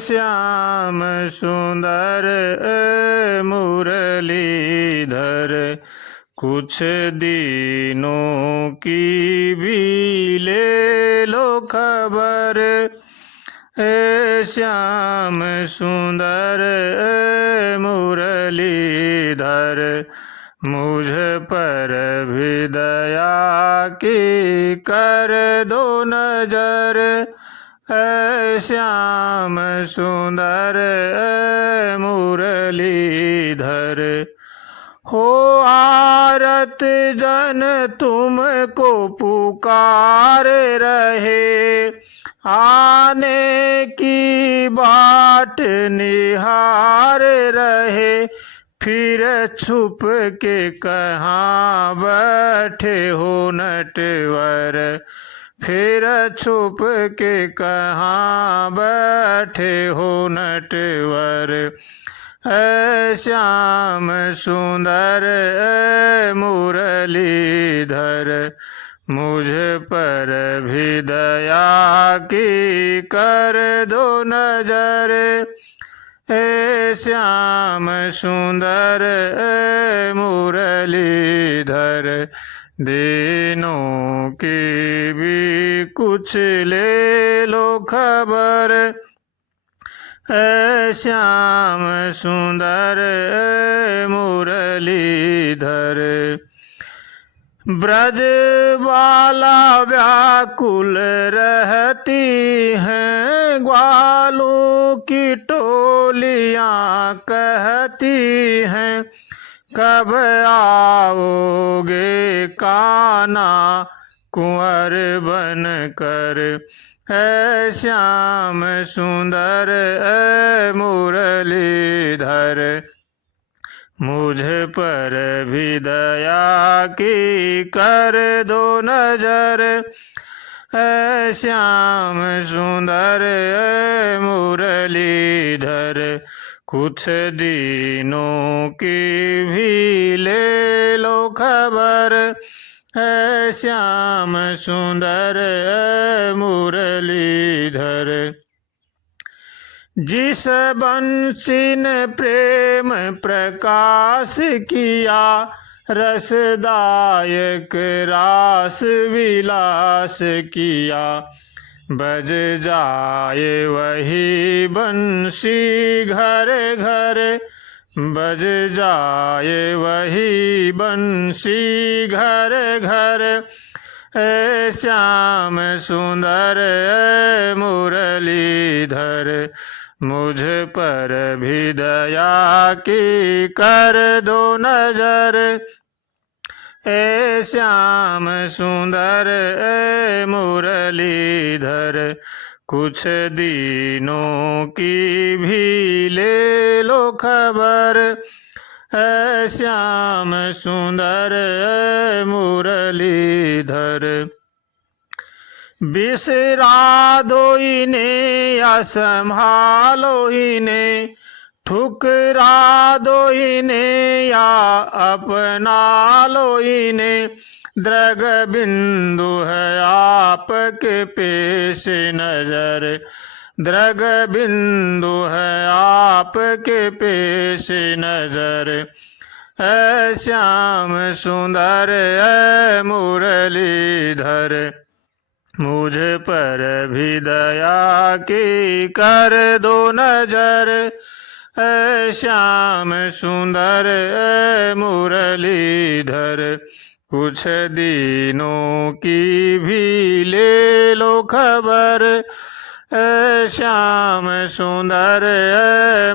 श्याम सुंदर मुरलीधर, कुछ दिनों की भी ले लो खबर। श्याम सुंदर मुरलीधर, मुझ पर भी दया की कर दो नजर। श्याम सुंदर मुरलीधर, हो आरत जन तुमको पुकार रहे, आने की बाट निहार रहे। फिर छुप के कहाँ बैठे हो नटवर, फिर छुप के कहाँ बैठे हो नटवर। श्याम सुंदर मुरलीधर, मुझ पर भी दया की कर दो नजर। श्याम सुंदर मुरलीधर, दिनों की भी कुछ ले लो खबर। श्याम सुंदर मुरलीधर, ब्रज बाला व्याकुल रहती हैं, ग्वालों की टोलियां कहती हैं, कब आओगे कान्हा कुंवर बन कर। श्याम सुंदर मुरलीधर, मुझ पर भी दया की कर दो नजर। श्याम सुंदर मुरलीधर, कुछ दिनों की भी ले लो खबर। श्याम सुंदर मुरलीधर, जिस बंसी ने प्रेम प्रकाश किया, रसदायक रास विलास किया, बज जाए वही बंसी घर घर, बज जाए वही बंसी घर घर। श्याम सुंदर मुरलीधर, मुझ पर भी दया की कर दो नजर। श्याम सुंदर मुरलीधर, कुछ दिनों की भी ले लो खबर। श्याम सुंदर मुरलीधर, बिसरा दो इन्हें या संभालो इन्हें, ठुकरा दो इन्हें या अपना लो इन्हें। द्रग बिंदु है आपके पेश नजर, द्रग बिंदु है आपके पेश नजर। श्याम सुंदर मुरलीधर, मुझ पर भी दया की कर दो नजर। श्याम सुंदर मुरलीधर, कुछ दिनों की भी ले लो खबर। श्याम सुंदर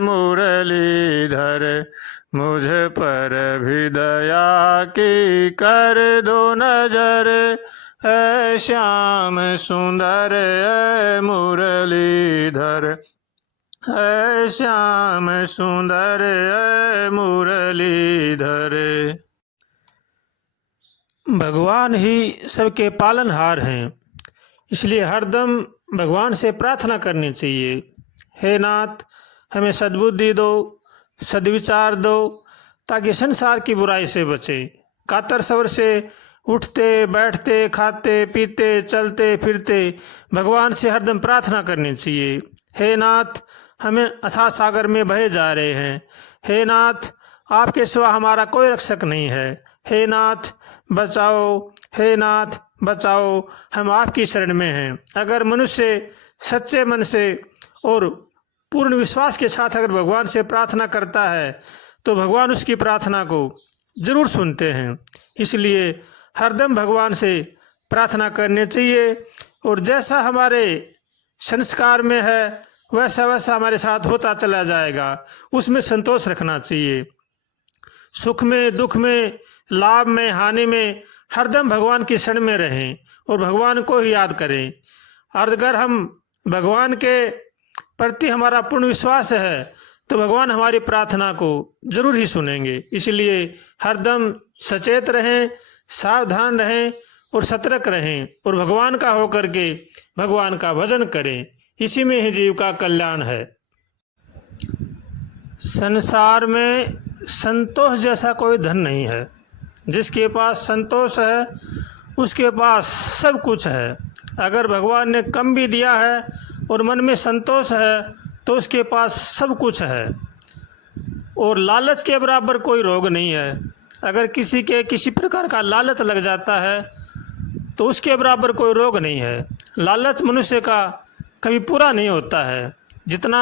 मुरलीधर, मुझ पर भी दया की कर दो नजर। श्याम सुंदर मुरलीधर, श्याम सुंदर मुरलीधर। भगवान ही सबके पालनहार हैं, इसलिए हरदम भगवान से प्रार्थना करनी चाहिए। हे नाथ, हमें सद्बुद्धि दो, सद्विचार दो, ताकि संसार की बुराई से बचें। कातर सवर से उठते बैठते खाते पीते चलते फिरते भगवान से हरदम प्रार्थना करनी चाहिए। हे नाथ, हमें अथाह सागर में बहे जा रहे हैं। हे नाथ, आपके सिवा हमारा कोई रक्षक नहीं है। हे नाथ बचाओ, हे नाथ बचाओ, हम आपकी शरण में हैं। अगर मनुष्य सच्चे मन से और पूर्ण विश्वास के साथ अगर भगवान से प्रार्थना करता है तो भगवान उसकी प्रार्थना को जरूर सुनते हैं। इसलिए हरदम भगवान से प्रार्थना करनी चाहिए और जैसा हमारे संस्कार में है वैसा वैसा हमारे साथ होता चला जाएगा। उसमें संतोष रखना चाहिए। सुख में, दुख में, लाभ में, हानि में हरदम भगवान की शरण में रहें और भगवान को ही याद करें। और अगर हम भगवान के प्रति हमारा पूर्ण विश्वास है तो भगवान हमारी प्रार्थना को जरूर ही सुनेंगे। इसलिए हरदम सचेत रहें, सावधान रहें और सतर्क रहें और भगवान का होकर के भगवान का भजन करें। इसी में ही जीव का कल्याण है। संसार में संतोष जैसा कोई धन नहीं है। जिसके पास संतोष है उसके पास सब कुछ है। अगर भगवान ने कम भी दिया है और मन में संतोष है तो उसके पास सब कुछ है। और लालच के बराबर कोई रोग नहीं है। अगर किसी के किसी प्रकार का लालच लग जाता है तो उसके बराबर कोई रोग नहीं है। लालच मनुष्य का कभी पूरा नहीं होता है। जितना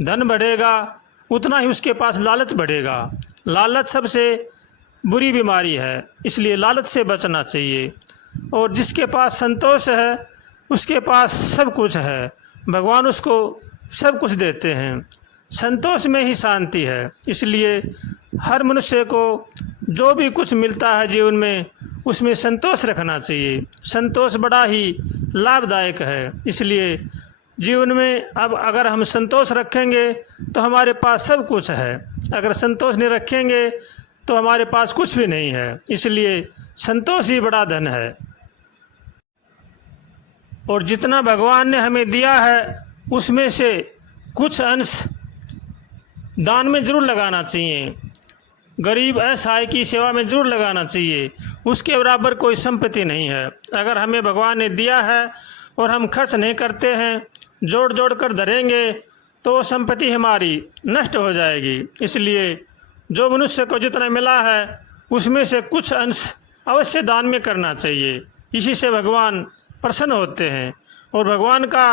धन बढ़ेगा उतना ही उसके पास लालच बढ़ेगा। लालच सबसे बुरी बीमारी है, इसलिए लालच से बचना चाहिए। और जिसके पास संतोष है उसके पास सब कुछ है। भगवान उसको सब कुछ देते हैं। संतोष में ही शांति है। इसलिए हर मनुष्य को जो भी कुछ मिलता है जीवन में उसमें संतोष रखना चाहिए। संतोष बड़ा ही लाभदायक है। इसलिए जीवन में अब अगर हम संतोष रखेंगे तो हमारे पास सब कुछ है। अगर संतोष नहीं रखेंगे तो हमारे पास कुछ भी नहीं है। इसलिए संतोष ही बड़ा धन है। और जितना भगवान ने हमें दिया है उसमें से कुछ अंश दान में जरूर लगाना चाहिए। गरीब असहाय की सेवा में जरूर लगाना चाहिए। उसके बराबर कोई संपत्ति नहीं है। अगर हमें भगवान ने दिया है और हम खर्च नहीं करते हैं, जोड़ जोड़ कर धरेंगे तो वो संपत्ति हमारी नष्ट हो जाएगी। इसलिए जो मनुष्य को जितना मिला है उसमें से कुछ अंश अवश्य दान में करना चाहिए। इसी से भगवान प्रसन्न होते हैं। और भगवान का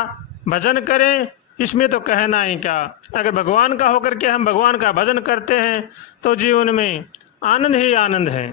भजन करें, इसमें तो कहना ही क्या। अगर भगवान का होकर के हम भगवान का भजन करते हैं तो जीवन में आनंद ही आनंद है।